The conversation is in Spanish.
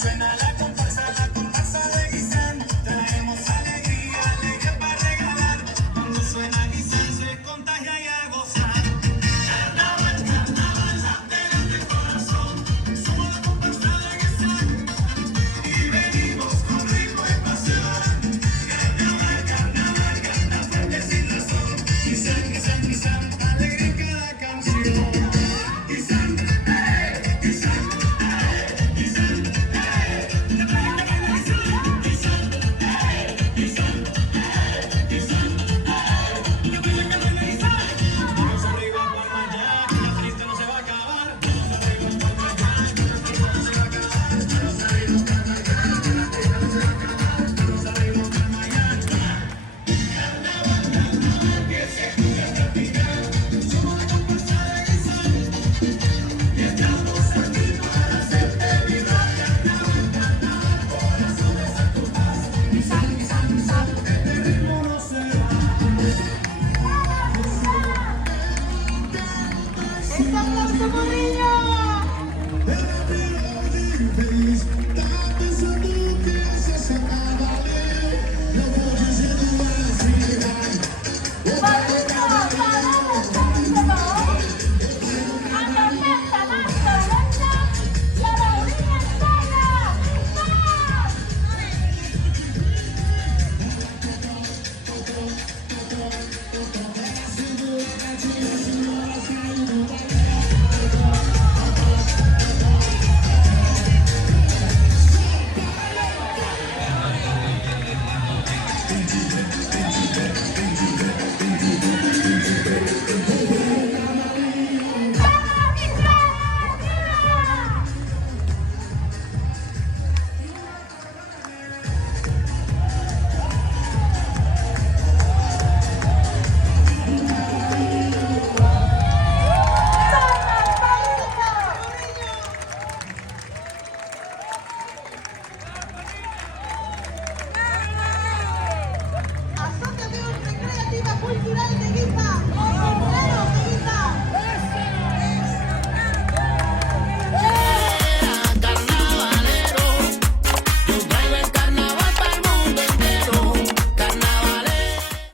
Suena la comparsa de Guisán. Traemos alegría, alegría para regalar. Cuando suena Guisán se contagia y a gozar. Carnaval, carnaval, lateral del corazón. Somos la comparsa de Guisán y venimos con ritmo y pasión. Carnaval, carnaval, canta fuerte sin razón. Guisán, Guisán, Guisán, alegría en cada canción. Guisán, Guisán. ¡Estamos como niños!